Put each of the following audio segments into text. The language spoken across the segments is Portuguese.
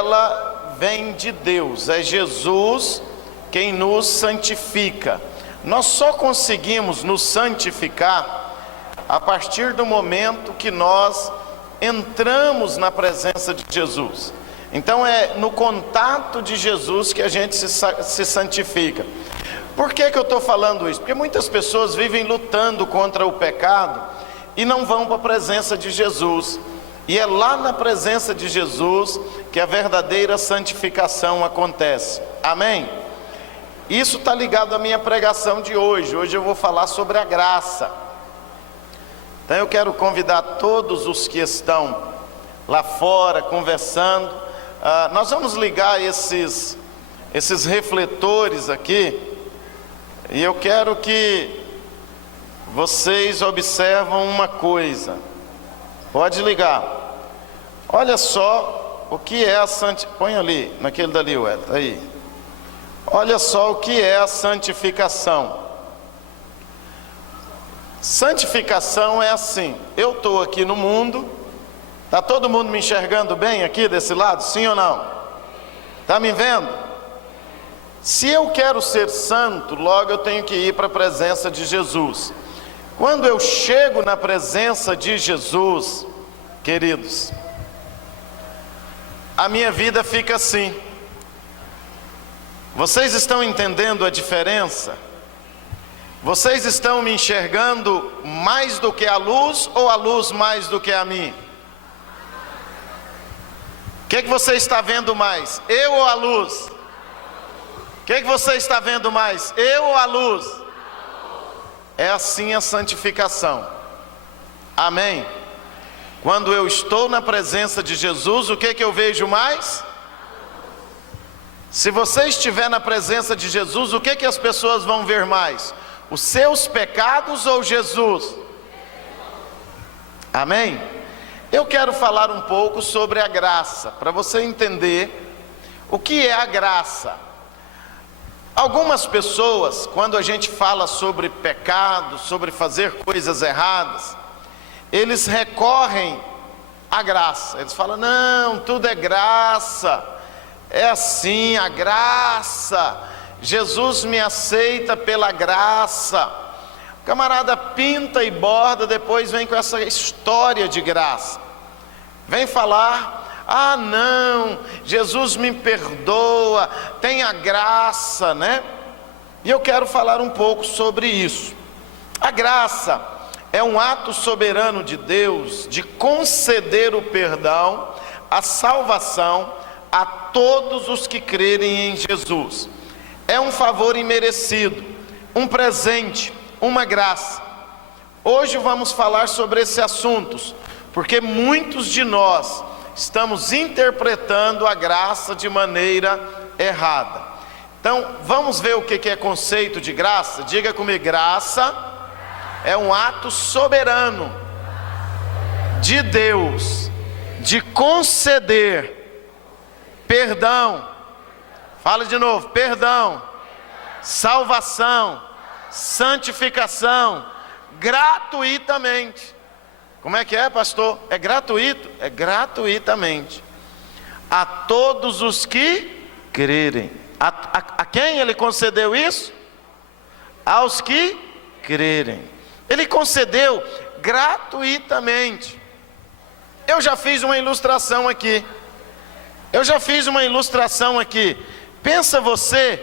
ela vem de Deus, é Jesus quem nos santifica. Nós só conseguimos nos santificar a partir do momento que nós entramos na presença de Jesus. Então é no contato de Jesus que a gente se santifica. Por que eu estou falando isso? Porque muitas pessoas vivem lutando contra o pecado e não vão para a presença de Jesus. E é lá na presença de Jesus que a verdadeira santificação acontece. Amém? Isso está ligado à minha pregação de hoje. Hoje eu vou falar sobre a graça. Então eu quero convidar todos os que estão lá fora conversando. Nós vamos ligar esses refletores aqui. E eu quero que vocês observam uma coisa. Pode ligar. Olha só o que é a santificação. Põe ali, naquele dali, Wellington, aí. Olha só o que é a santificação. Santificação é assim: eu estou aqui no mundo. Está todo mundo me enxergando bem aqui desse lado? Sim ou não? Está me vendo? Se eu quero ser santo, logo eu tenho que ir para a presença de Jesus. Quando eu chego na presença de Jesus, queridos, a minha vida fica assim. Vocês estão entendendo a diferença? Vocês estão me enxergando mais do que a luz ou a luz mais do que a mim? O que você está vendo mais? Eu ou a luz? O que você está vendo mais? Eu ou a luz? É assim a santificação. Amém? Quando eu estou na presença de Jesus, o que eu vejo mais? Se você estiver na presença de Jesus, o que as pessoas vão ver mais? Os seus pecados ou Jesus? Amém? Eu quero falar um pouco sobre a graça, para você entender o que é a graça. Algumas pessoas, quando a gente fala sobre pecado, sobre fazer coisas erradas, eles recorrem à graça. Eles falam: não, tudo é graça, é assim, a graça, Jesus me aceita pela graça. O camarada pinta e borda, depois vem com essa história de graça. Vem falar: ah não, Jesus me perdoa, tem a graça, né? E eu quero falar um pouco sobre isso. A graça é um ato soberano de Deus de conceder o perdão, a salvação a todos os que crerem em Jesus. É um favor imerecido, um presente, uma graça. Hoje vamos falar sobre esses assuntos, porque muitos de nós estamos interpretando a graça de maneira errada. Então, vamos ver o que é conceito de graça? Diga comigo: graça é um ato soberano de Deus de conceder perdão. Fala de novo: perdão, salvação, santificação, gratuitamente. Como é que é, pastor? É gratuito? É gratuitamente. A todos os que crerem. A quem ele concedeu isso? Aos que crerem. Ele concedeu gratuitamente. Eu já fiz uma ilustração aqui. Pensa você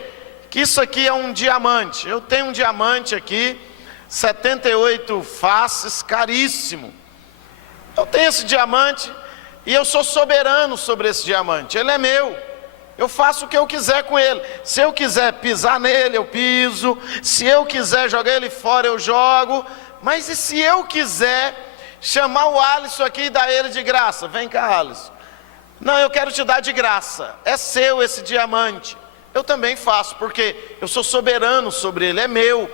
que isso aqui é um diamante. Eu tenho um diamante aqui, 78 faces, caríssimo. Eu tenho esse diamante e eu sou soberano sobre esse diamante. Ele é meu. Eu faço o que eu quiser com ele. Se eu quiser pisar nele, eu piso. Se eu quiser jogar ele fora, eu jogo. Mas e se eu quiser chamar o Alisson aqui e dar ele de graça? Vem cá, Alisson. Não, eu quero te dar de graça. É seu esse diamante. Eu também faço, porque eu sou soberano sobre ele, é meu.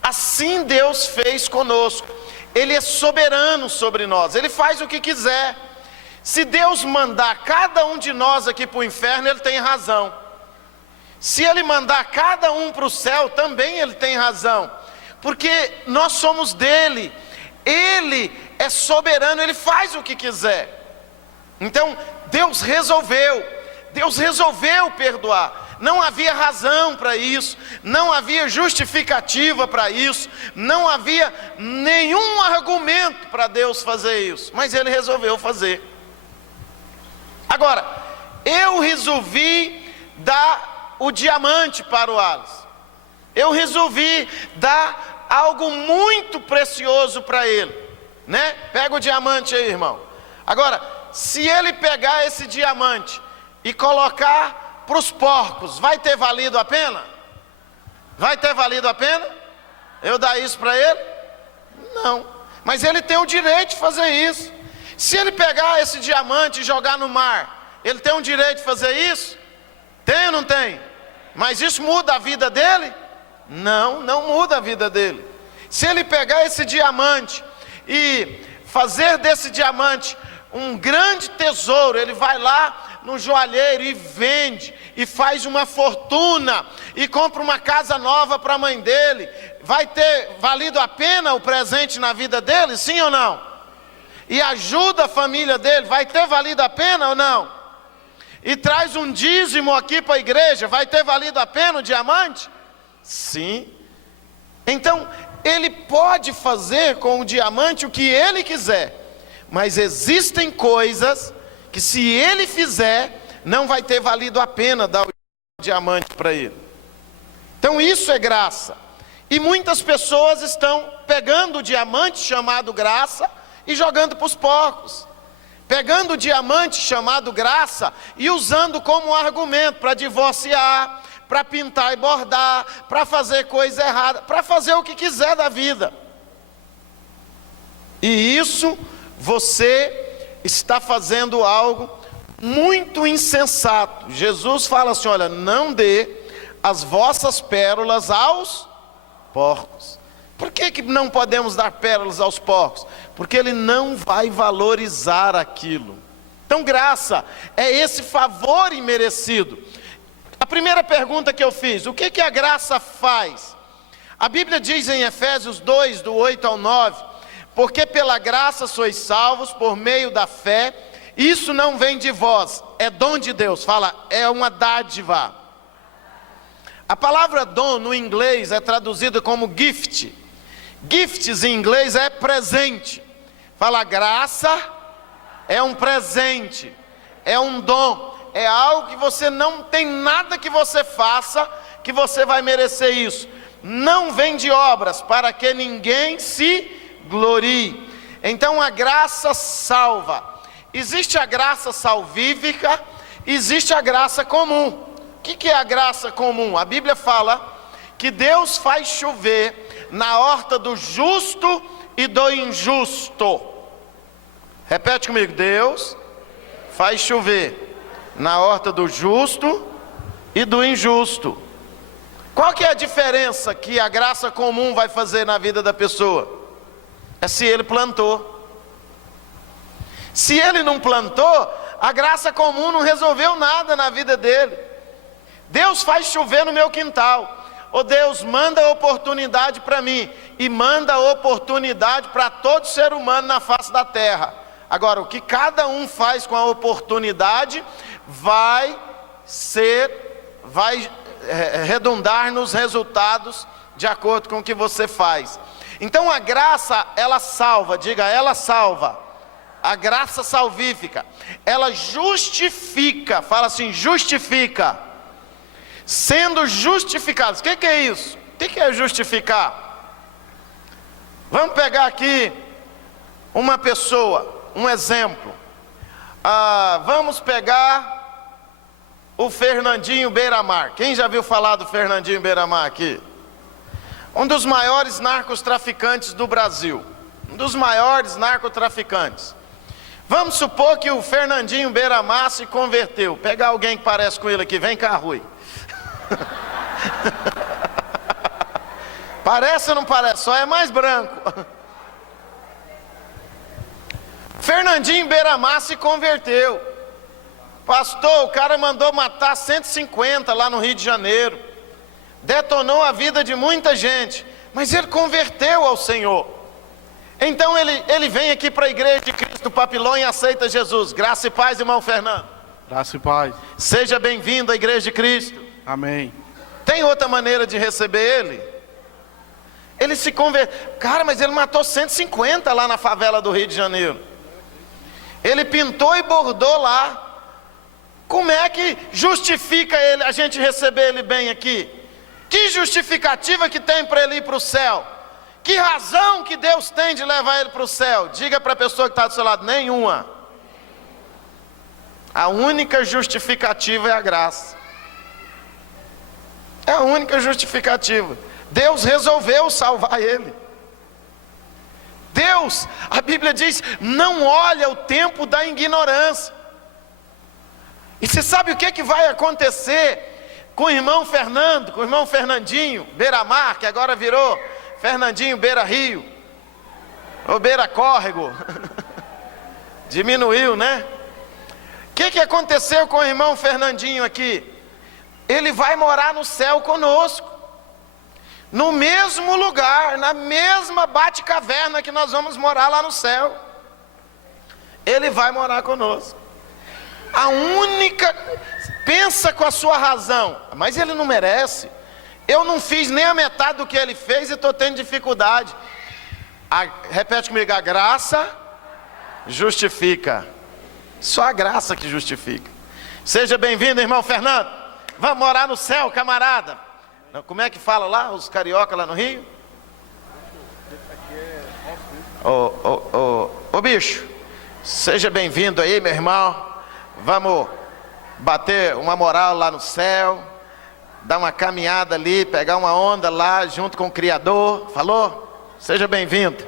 Assim Deus fez conosco. Ele é soberano sobre nós, ele faz o que quiser. Se Deus mandar cada um de nós aqui para o inferno, ele tem razão. Se ele mandar cada um para o céu, também ele tem razão. Porque nós somos dele, ele é soberano, ele faz o que quiser. Então Deus resolveu perdoar. Não havia razão para isso, não havia justificativa para isso, não havia nenhum argumento para Deus fazer isso, mas Ele resolveu fazer. Agora, eu resolvi dar o diamante para o Alisson, eu resolvi dar algo muito precioso para ele, né? Pega o diamante aí, irmão. Agora, se ele pegar esse diamante e colocar para os porcos, vai ter valido a pena? Vai ter valido a pena eu dar isso para ele? Não, mas ele tem o direito de fazer isso. Se ele pegar esse diamante e jogar no mar, ele tem o direito de fazer isso? Tem ou não tem? Mas isso muda a vida dele? Não, não muda a vida dele. Se ele pegar esse diamante e fazer desse diamante um grande tesouro, ele vai lá no joalheiro e vende, e faz uma fortuna, e compra uma casa nova para a mãe dele, vai ter valido a pena o presente na vida dele, sim ou não? E ajuda a família dele, vai ter valido a pena ou não? E traz um dízimo aqui para a igreja, vai ter valido a pena o diamante? Sim. Então, ele pode fazer com o diamante o que ele quiser, mas existem coisas que, se ele fizer, não vai ter valido a pena dar o diamante para ele. Então isso é graça. E muitas pessoas estão pegando o diamante chamado graça e jogando para os porcos, pegando o diamante chamado graça e usando como argumento para divorciar, para pintar e bordar, para fazer coisa errada, para fazer o que quiser da vida. E isso você está fazendo algo muito insensato. Jesus fala assim: olha, não dê as vossas pérolas aos porcos. Por que não podemos dar pérolas aos porcos? Porque ele não vai valorizar aquilo. Então graça é esse favor imerecido. A primeira pergunta que eu fiz: o que a graça faz? A Bíblia diz em Efésios 2, do 8 ao 9: porque pela graça sois salvos por meio da fé, isso não vem de vós, é dom de Deus. Fala, é uma dádiva. A palavra dom no inglês é traduzida como gift. Gifts em inglês é presente. Fala, graça é um presente, é um dom, é algo que você não tem nada que você faça que você vai merecer isso. Não vem de obras, para que ninguém se glorie. Então a graça salva. Existe a graça salvífica, existe a graça comum. O que é a graça comum? A Bíblia fala que Deus faz chover na horta do justo e do injusto. Repete comigo: Deus faz chover na horta do justo e do injusto. Qual que é a diferença que a graça comum vai fazer na vida da pessoa? É se ele plantou. Se ele não plantou, a graça comum não resolveu nada na vida dele. Deus faz chover no meu quintal. Ô Deus, manda oportunidade para mim, e manda oportunidade para todo ser humano na face da terra. Agora, o que cada um faz com a oportunidade vai redundar nos resultados de acordo com o que você faz. Então a graça, ela salva, diga, ela salva. A graça salvífica, ela justifica, fala assim, justifica. Sendo justificados, o que é isso? O que é justificar? Vamos pegar aqui uma pessoa, um exemplo. Vamos pegar o Fernandinho Beiramar. Quem já viu falar do Fernandinho Beiramar aqui? Um dos maiores narcotraficantes do Brasil. Um dos maiores narcotraficantes. Vamos supor que o Fernandinho Beiramar se converteu. Pegar alguém que parece com ele aqui. Vem cá, Rui. Parece ou não parece? Só é mais branco. Fernandinho Beiramar se converteu. Pastor, o cara mandou matar 150 lá no Rio de Janeiro. Detonou a vida de muita gente. Mas ele converteu ao Senhor. Então ele vem aqui para a igreja de Cristo Papilão e aceita Jesus. Graça e paz, irmão Fernando. Graça e paz. Seja bem-vindo à igreja de Cristo. Amém. Tem outra maneira de receber ele? Ele se converteu. Cara, mas ele matou 150 lá na favela do Rio de Janeiro. Ele pintou e bordou lá. Como é que justifica ele, a gente receber ele bem aqui? Que justificativa que tem para ele ir para o céu? Que razão que Deus tem de levar ele para o céu? Diga para a pessoa que está do seu lado: nenhuma. A única justificativa é a graça. É a única justificativa. Deus resolveu salvar ele. Deus, a Bíblia diz, não olha o tempo da ignorância. E você sabe o que vai acontecer com o irmão Fernando, com o irmão Fernandinho Beira-Mar, que agora virou Fernandinho Beira-Rio, ou Beira-Córrego, diminuiu, né? O que aconteceu com o irmão Fernandinho aqui? Ele vai morar no céu conosco, no mesmo lugar, na mesma bate-caverna que nós vamos morar lá no céu. Ele vai morar conosco. A única, pensa com a sua razão, mas ele não merece. Eu não fiz nem a metade do que ele fez e estou tendo dificuldade. Repete comigo: a graça justifica. Só a graça que justifica. Seja bem-vindo, irmão Fernando. Vamos morar no céu, camarada. Como é que fala lá, os carioca lá no Rio? Ô bicho, seja bem-vindo aí, meu irmão. Vamos bater uma moral lá no céu, dar uma caminhada ali, pegar uma onda lá junto com o Criador. Falou? Seja bem-vindo.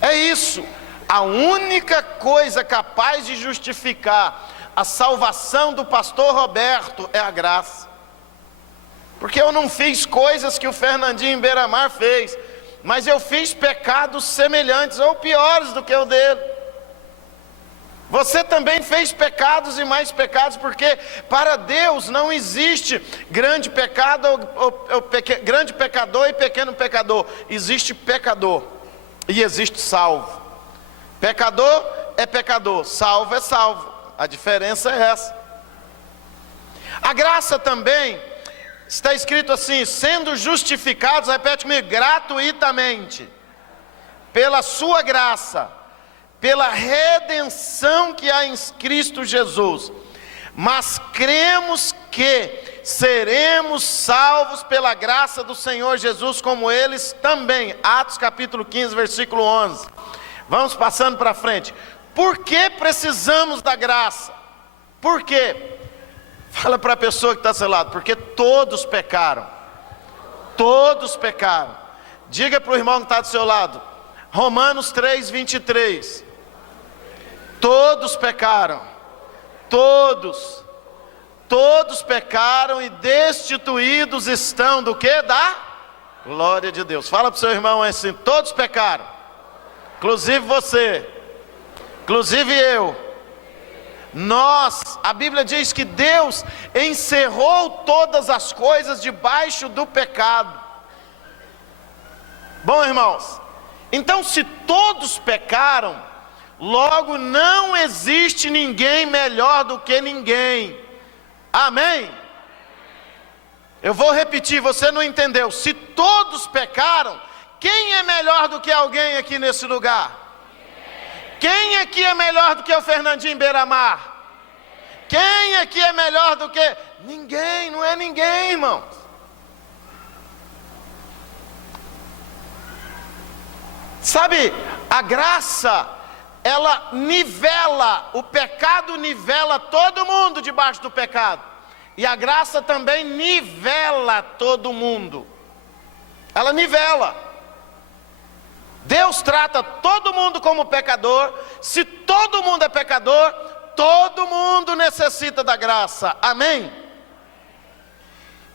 É isso. A única coisa capaz de justificar a salvação do pastor Roberto é a graça. Porque eu não fiz coisas que o Fernandinho Beira-Mar fez, mas eu fiz pecados semelhantes ou piores do que o dele. Você também fez pecados e mais pecados, porque para Deus não existe grande pecado grande pecador e pequeno pecador. Existe pecador e existe salvo. Pecador é pecador, salvo é salvo. A diferença é essa. A graça também está escrito assim: sendo justificados, repete comigo, gratuitamente, pela sua graça, pela redenção que há em Cristo Jesus. Mas cremos que seremos salvos pela graça do Senhor Jesus, como eles também. Atos capítulo 15, versículo 11. Vamos passando para frente. Por que precisamos da graça? Por quê? Fala para a pessoa que está ao seu lado: porque todos pecaram. Todos pecaram. Diga para o irmão que está do seu lado, Romanos 3, 23. Todos pecaram. Todos pecaram e destituídos estão do que? Da glória de Deus. Fala para o seu irmão assim: todos pecaram, inclusive você, inclusive eu. Nós, a Bíblia diz que Deus encerrou todas as coisas debaixo do pecado. Bom, irmãos, então se todos pecaram, logo não existe ninguém melhor do que ninguém. Amém? Eu vou repetir, você não entendeu. Se todos pecaram, quem é melhor do que alguém aqui nesse lugar? Quem aqui é melhor do que o Fernandinho Beira-Mar? Quem aqui é melhor do que... Ninguém, não é ninguém, irmãos. Sabe, a graça, ela nivela, o pecado nivela todo mundo debaixo do pecado. E a graça também nivela todo mundo. Ela nivela. Deus trata todo mundo como pecador. Se todo mundo é pecador, todo mundo necessita da graça. Amém?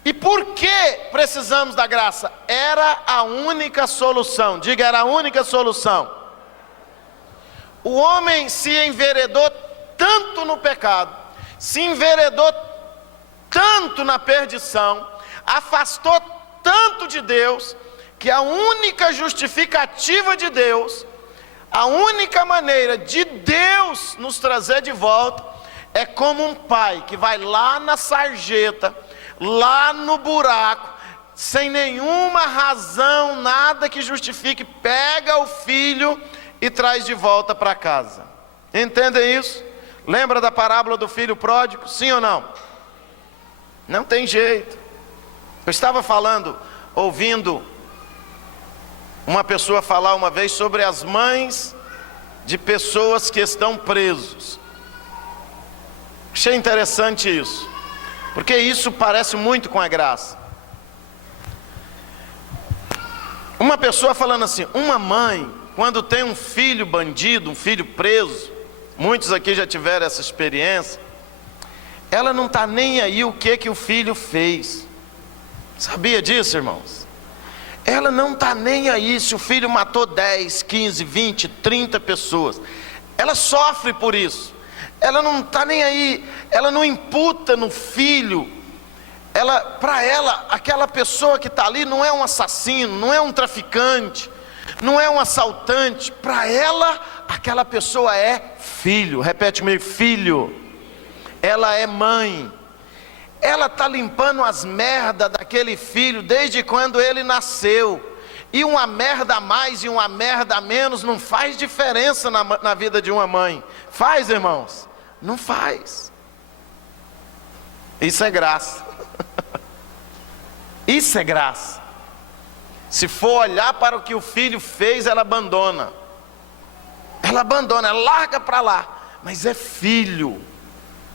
E por que precisamos da graça? Era a única solução. Diga, era a única solução. O homem se enveredou tanto no pecado, se enveredou tanto na perdição, afastou tanto de Deus, que a única justificativa de Deus, a única maneira de Deus nos trazer de volta, é como um pai que vai lá na sarjeta, lá no buraco, sem nenhuma razão, nada que justifique, pega o filho e traz de volta para casa. Entendem isso? Lembra da parábola do filho pródigo? Sim ou não? Não tem jeito. Eu estava ouvindo uma pessoa falar uma vez sobre as mães de pessoas que estão presos. Achei interessante isso, porque isso parece muito com a graça. Uma pessoa falando assim, uma mãe, quando tem um filho bandido, um filho preso, muitos aqui já tiveram essa experiência, ela não está nem aí o que o filho fez. Sabia disso, irmãos? Ela não está nem aí se o filho matou 10, 15, 20, 30 pessoas. Ela sofre por isso. Ela não está nem aí, ela não imputa no filho. Para ela, aquela pessoa que está ali não é um assassino, não é um traficante, não é um assaltante. Para ela, aquela pessoa é filho. Repete comigo, filho. Ela é mãe. Ela está limpando as merdas daquele filho desde quando ele nasceu. E uma merda a mais e uma merda a menos não faz diferença na vida de uma mãe. Faz, irmãos? Não faz. Isso é graça. Isso é graça. Se for olhar para o que o filho fez, ela abandona. Ela abandona, ela larga para lá. Mas é filho.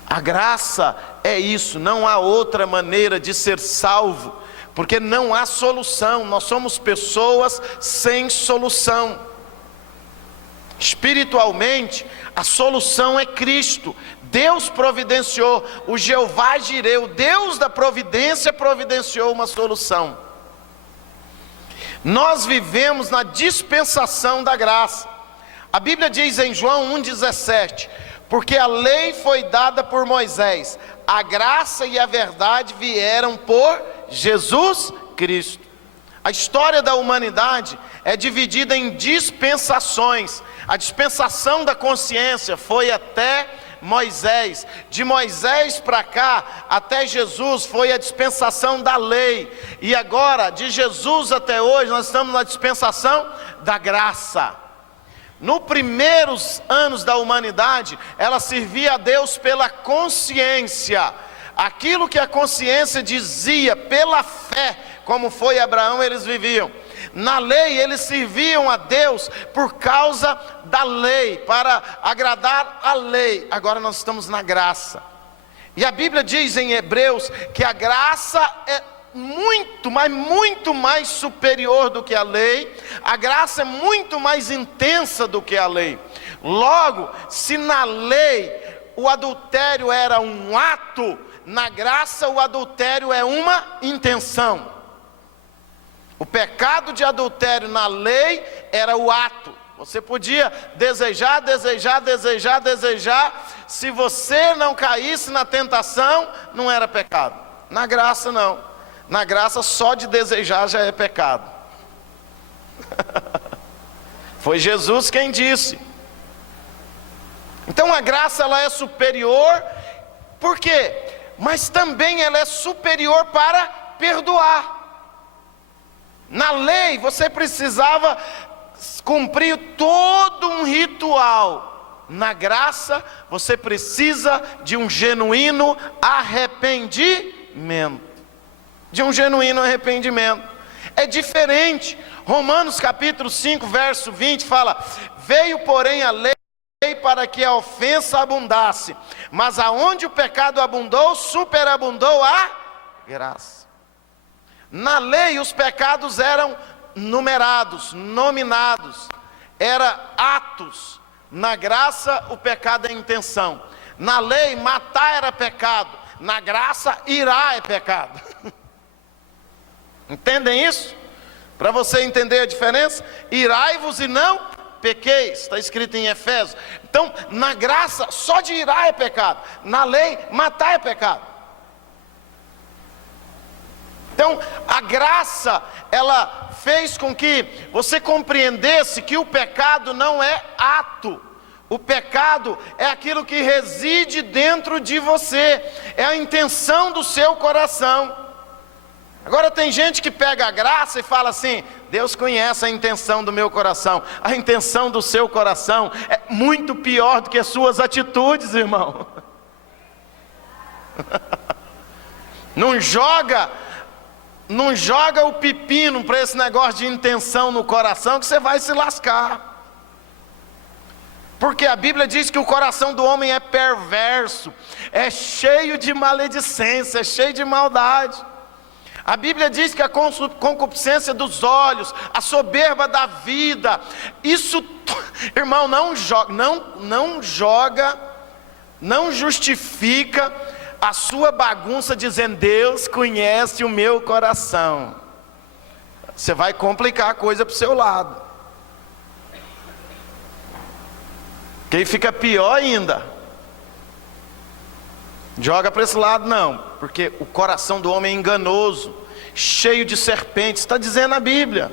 A graça é isso, não há outra maneira de ser salvo, porque não há solução, nós somos pessoas sem solução. Espiritualmente, a solução é Cristo. Deus providenciou, o Jeová Jireh, o Deus da providência, providenciou uma solução. Nós vivemos na dispensação da graça. A Bíblia diz em João 1,17: porque a lei foi dada por Moisés, a graça e a verdade vieram por Jesus Cristo. A história da humanidade é dividida em dispensações. A dispensação da consciência foi até Moisés. De Moisés para cá, até Jesus, foi a dispensação da lei. E agora, de Jesus até hoje, nós estamos na dispensação da graça. Nos primeiros anos da humanidade, ela servia a Deus pela consciência. Aquilo que a consciência dizia, pela fé, como foi Abraão, eles viviam. Na lei, eles serviam a Deus por causa da lei, para agradar a lei. Agora nós estamos na graça. E a Bíblia diz em Hebreus que a graça é muito mais superior do que a lei. A graça é muito mais intensa do que a lei. Logo, se na lei o adultério era um ato, na graça o adultério é uma intenção. O pecado de adultério na lei era o ato. Você podia desejar. Se você não caísse na tentação, não era pecado. Na graça não. Na graça, só de desejar já é pecado. Foi Jesus quem disse. Então a graça, ela é superior. Por quê? Mas também ela é superior para perdoar. Na lei, você precisava cumprir todo um ritual. Na graça, você precisa de um genuíno arrependimento. De um genuíno arrependimento. É diferente. Romanos capítulo 5, verso 20 fala: veio porém a lei para que a ofensa abundasse, mas aonde o pecado abundou, superabundou a graça. Na lei os pecados eram numerados, nominados, era atos. Na graça o pecado é intenção. Na lei matar era pecado, na graça irar é pecado. Entendem isso? Para você entender a diferença, irai-vos e não pequeis, está escrito em Efésios. Então, na graça, só de irar é pecado. Na lei, matar é pecado. Então Então, a graça, ela fez com que você compreendesse que o pecado não é ato. O pecado é aquilo que reside dentro de você, é a intenção do seu coração. Agora tem gente que pega a graça e fala assim: Deus conhece a intenção do meu coração. A intenção do seu coração é muito pior do que as suas atitudes, irmão. Não joga o pepino para esse negócio de intenção no coração, que você vai se lascar. Porque a Bíblia diz que o coração do homem é perverso, é cheio de maledicência, é cheio de maldade. A Bíblia diz que a concupiscência dos olhos, a soberba da vida, isso, irmão, não justifica a sua bagunça dizendo: Deus conhece o meu coração. Você vai complicar a coisa para o seu lado. Que aí fica pior ainda. Joga para esse lado não, porque o coração do homem é enganoso, cheio de serpentes, está dizendo a Bíblia.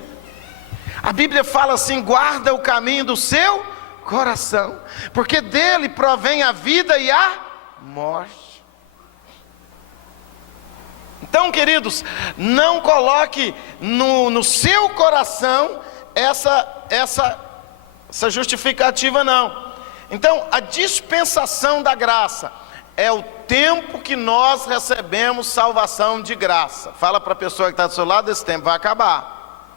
A Bíblia fala assim: guarda o caminho do seu coração, porque dele provém a vida e a morte. Então, queridos, não coloque no seu coração essa justificativa não. Então, a dispensação da graça é o tempo que nós recebemos salvação de graça. Fala para a pessoa que está do seu lado: esse tempo vai acabar.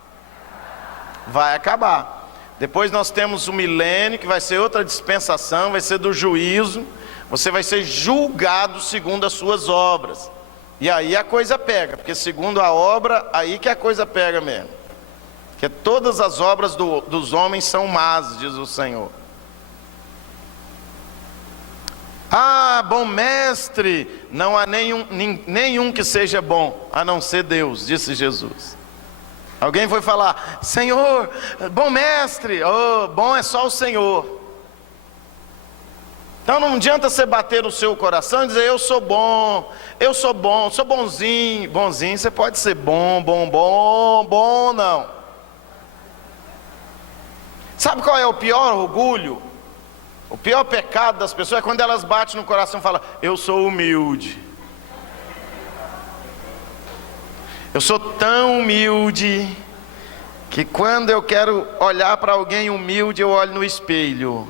Vai acabar. Depois nós temos o milênio, que vai ser outra dispensação, vai ser do juízo. Você vai ser julgado segundo as suas obras. E aí a coisa pega, porque segundo a obra, aí que a coisa pega mesmo. Porque todas as obras dos homens são más, diz o Senhor. Ah, bom mestre, não há nenhum que seja bom, a não ser Deus, disse Jesus. Alguém foi falar: Senhor, bom mestre, bom é só o Senhor. Então não adianta você bater no seu coração e dizer: eu sou bom, sou bonzinho. Bonzinho você pode ser bom não. Sabe qual é o pior orgulho? O pior pecado das pessoas é quando elas batem no coração e falam: eu sou humilde. Eu sou tão humilde que quando eu quero olhar para alguém humilde, eu olho no espelho.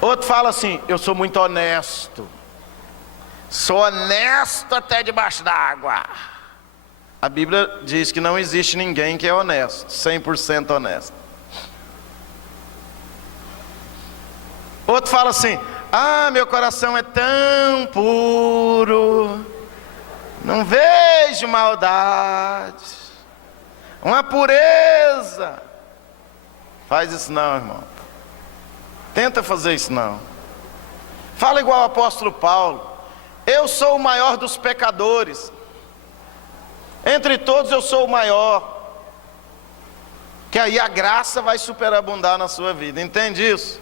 Outro fala assim: eu sou muito honesto. Sou honesto até debaixo d'água. A Bíblia diz que não existe ninguém que é honesto, 100% honesto. Outro fala assim: ah, meu coração é tão puro, não vejo maldade, uma pureza. Faz isso não, irmão. Tenta fazer isso não. Fala igual o apóstolo Paulo: eu sou o maior dos pecadores, entre todos eu sou o maior. Que aí a graça vai superabundar na sua vida, entende isso?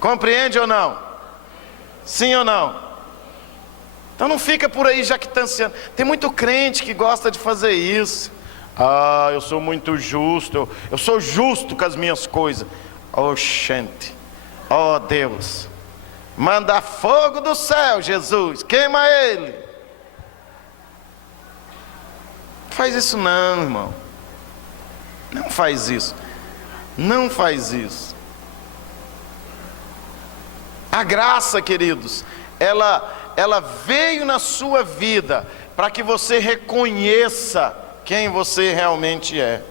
Compreende ou não? Sim ou não? Então não fica por aí jactanciando. Tem muito crente que gosta de fazer isso. Ah, eu sou muito justo, eu sou justo com as minhas coisas. Oh, gente, oh Deus, manda fogo do céu, Jesus, queima ele. Não faz isso não, irmão. Não faz isso. Não faz isso. A graça, queridos, ela veio na sua vida para que você reconheça quem você realmente é.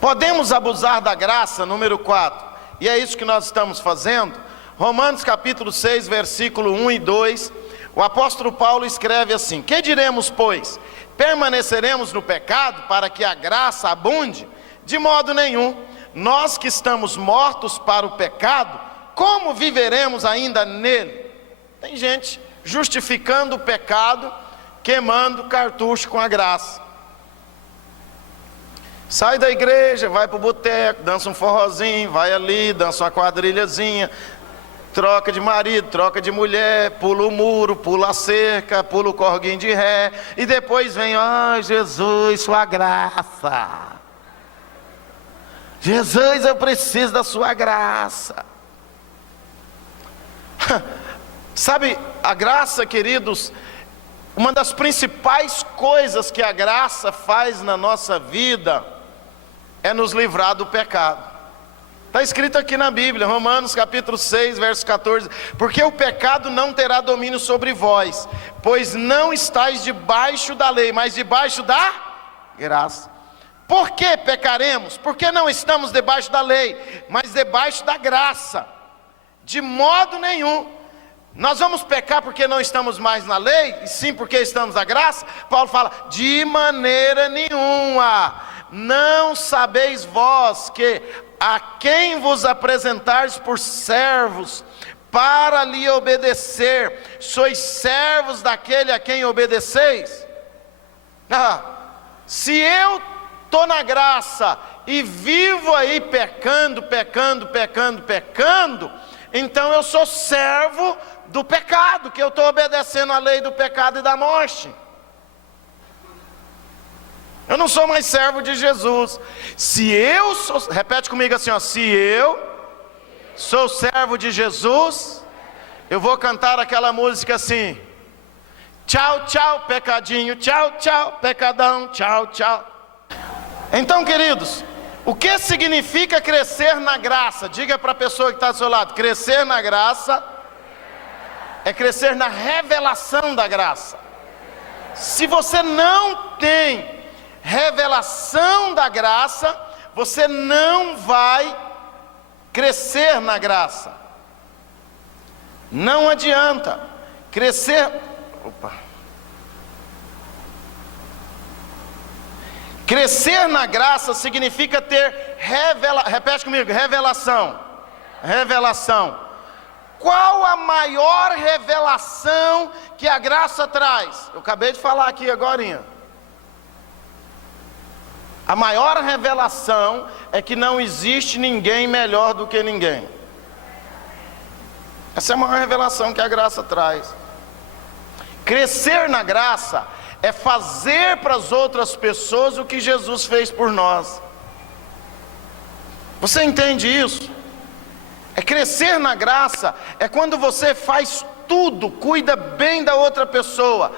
Podemos abusar da graça, número 4, e é isso que nós estamos fazendo. Romanos capítulo 6, versículo 1 e 2, o apóstolo Paulo escreve assim: que diremos, pois? Permaneceremos no pecado para que a graça abunde? De modo nenhum. Nós que estamos mortos para o pecado, como viveremos ainda nele? Tem gente justificando o pecado, queimando cartucho com a graça. Sai da igreja, vai para o boteco, dança um forrozinho, vai ali, dança uma quadrilhazinha. troca de marido, troca de mulher, pula o muro, pula a cerca, pula o corguinho de ré, e depois vem, Jesus, sua graça. Jesus, eu preciso da sua graça. Sabe, a graça, queridos, uma das principais coisas que a graça faz na nossa vida é nos livrar do pecado. Está escrito aqui na Bíblia, Romanos capítulo 6, verso 14: porque o pecado não terá domínio sobre vós, pois não estáis debaixo da lei, mas debaixo da graça. Por que pecaremos? Porque não estamos debaixo da lei, mas debaixo da graça. De modo nenhum. Nós vamos pecar porque não estamos mais na lei, e sim porque estamos na graça? Paulo fala, de maneira nenhuma. Não sabeis vós que a quem vos apresentares por servos, para lhe obedecer, sois servos daquele a quem obedeceis? Se eu estou na graça e vivo aí pecando, então eu sou servo do pecado, que eu estou obedecendo a lei do pecado e da morte. Eu não sou mais servo de Jesus. Se eu sou, repete comigo assim, se eu sou servo de Jesus, eu vou cantar aquela música assim: tchau, tchau, pecadinho, tchau, tchau, pecadão, tchau, tchau. Então, queridos, o que significa crescer na graça? Diga para a pessoa que está do seu lado: crescer na graça é crescer na revelação da graça. Se você não tem revelação da graça, você não vai crescer na graça. Não adianta crescer. Crescer na graça significa ter repete comigo, revelação. Qual a maior revelação que a graça traz? Eu acabei de falar aqui agorinha. A maior revelação é que não existe ninguém melhor do que ninguém. Essa é a maior revelação que a graça traz. Crescer na graça é fazer para as outras pessoas o que Jesus fez por nós. Você entende isso? É crescer na graça, é quando você faz tudo, cuida bem da outra pessoa,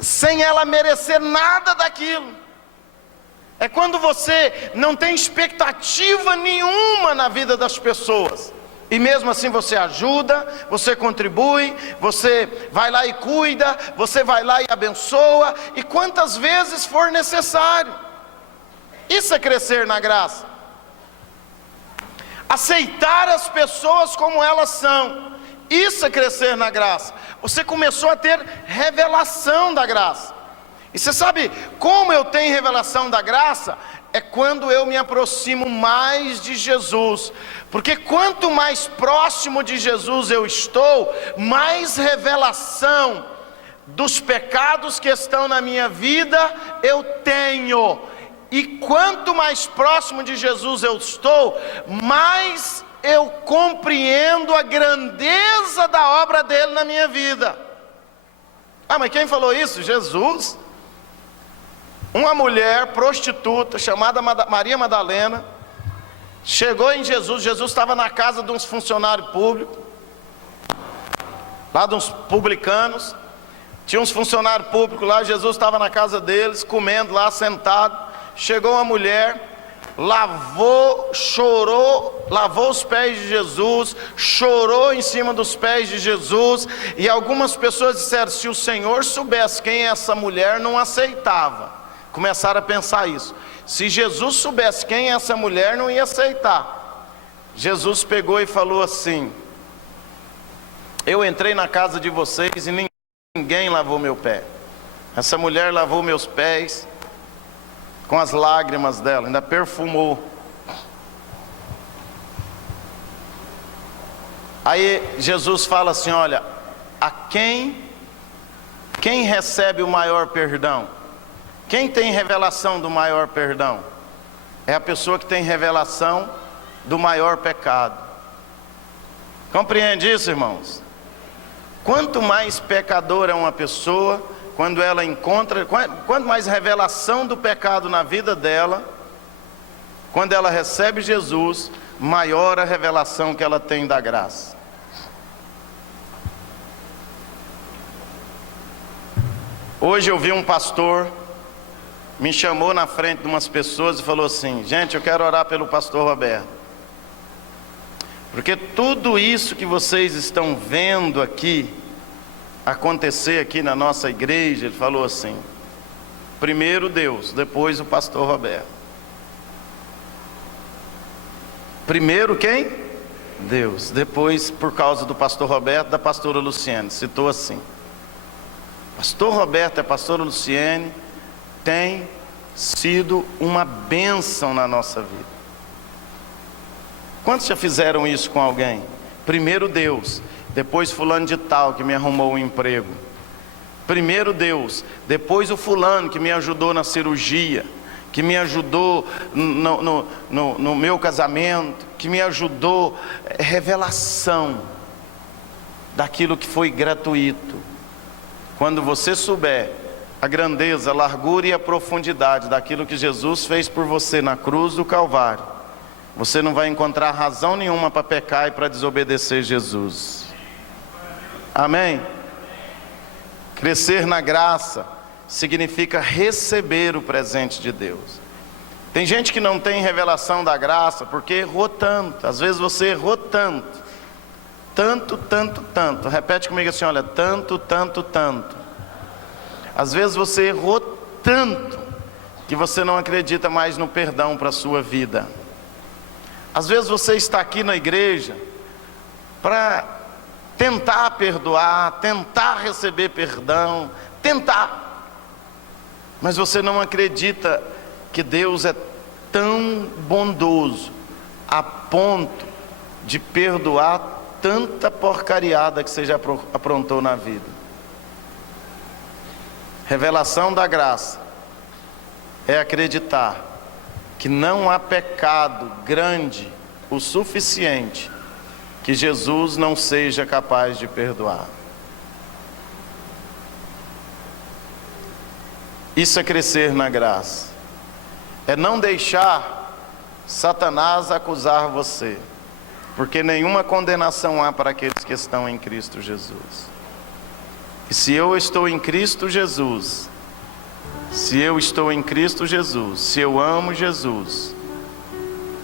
sem ela merecer nada daquilo. É quando você não tem expectativa nenhuma na vida das pessoas, e mesmo assim você ajuda, você contribui, você vai lá e cuida, você vai lá e abençoa, e quantas vezes for necessário. Isso é crescer na graça. Aceitar as pessoas como elas são, isso é crescer na graça. Você começou a ter revelação da graça. E você sabe como eu tenho revelação da graça? É quando eu me aproximo mais de Jesus. Porque quanto mais próximo de Jesus eu estou, mais revelação dos pecados que estão na minha vida eu tenho. E quanto mais próximo de Jesus eu estou, mais eu compreendo a grandeza da obra dele na minha vida. Mas quem falou isso? Jesus. Uma mulher prostituta chamada Maria Madalena chegou em Jesus. Jesus estava na casa de uns funcionários públicos, lá de uns publicanos. Tinha uns funcionários públicos lá. Jesus estava na casa deles, comendo lá, sentado. Chegou uma mulher, chorou, lavou os pés de Jesus, chorou em cima dos pés de Jesus. E algumas pessoas disseram: se o Senhor soubesse quem é essa mulher, não aceitava. Começaram a pensar isso. Se Jesus soubesse quem é essa mulher, não ia aceitar. Jesus pegou e falou assim: eu entrei na casa de vocês e ninguém lavou meu pé. Essa mulher lavou meus pés com as lágrimas dela, ainda perfumou. Aí Jesus fala assim: olha, quem recebe o maior perdão? Quem tem revelação do maior perdão? É a pessoa que tem revelação do maior pecado. Compreende isso, irmãos? Quanto mais pecadora é uma pessoa, quando ela encontra, quanto mais revelação do pecado na vida dela, quando ela recebe Jesus, maior a revelação que ela tem da graça. Hoje eu vi um pastor, me chamou na frente de umas pessoas e falou assim: gente, eu quero orar pelo pastor Roberto, porque tudo isso que vocês estão vendo aqui, acontecer aqui na nossa igreja, ele falou assim: primeiro Deus, depois o pastor Roberto. Primeiro quem? Deus. Depois, por causa do pastor Roberto, da pastora Luciene. Citou assim. Pastor Roberto e a pastora Luciene tem sido uma bênção na nossa vida. Quantos já fizeram isso com alguém? Primeiro Deus, depois fulano de tal que me arrumou um emprego. Primeiro Deus, depois o fulano que me ajudou na cirurgia, que me ajudou no meu casamento, que me ajudou. Revelação daquilo que foi gratuito. Quando você souber a grandeza, a largura e a profundidade daquilo que Jesus fez por você na cruz do Calvário, você não vai encontrar razão nenhuma para pecar e para desobedecer Jesus. Amém? Crescer na graça significa receber o presente de Deus. Tem gente que não tem revelação da graça porque errou tanto. Às vezes você errou tanto. Tanto. Repete comigo assim, olha, tanto. Às vezes você errou tanto que você não acredita mais no perdão para a sua vida. Às vezes você está aqui na igreja para tentar perdoar, tentar receber perdão, tentar. Mas você não acredita que Deus é tão bondoso a ponto de perdoar tanta porcariada que você já aprontou na vida. Revelação da graça é acreditar que não há pecado grande o suficiente que Jesus não seja capaz de perdoar. Isso é crescer na graça. É não deixar Satanás acusar você, porque nenhuma condenação há para aqueles que estão em Cristo Jesus. E se eu estou em Cristo Jesus, se eu amo Jesus,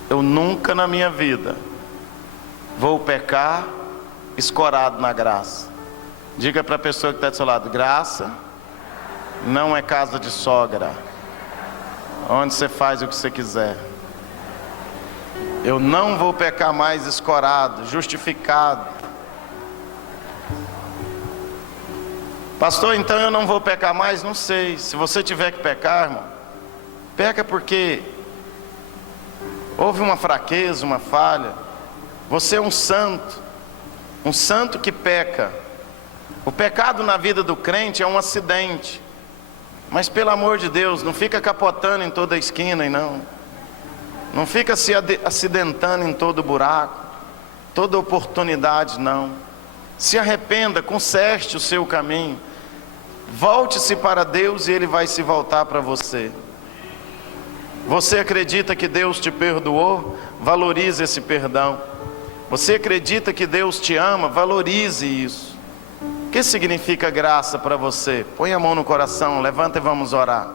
eu nunca na minha vida vou pecar escorado na graça. Diga para a pessoa que está do seu lado: graça não é casa de sogra, onde você faz o que você quiser. Eu não vou pecar mais escorado, justificado. Pastor, então eu não vou pecar mais? Não sei. Se você tiver que pecar, irmão, peca porque houve uma fraqueza, uma falha. Você é um santo que peca. O pecado na vida do crente é um acidente. Mas pelo amor de Deus, não fica capotando em toda a esquina, e não fica se acidentando em todo buraco, toda oportunidade, não. Se arrependa, conserte o seu caminho, volte-se para Deus e Ele vai se voltar para você. Você acredita que Deus te perdoou? Valorize esse perdão. Você acredita que Deus te ama? Valorize isso. O que significa graça para você? Põe a mão no coração, levanta e vamos orar.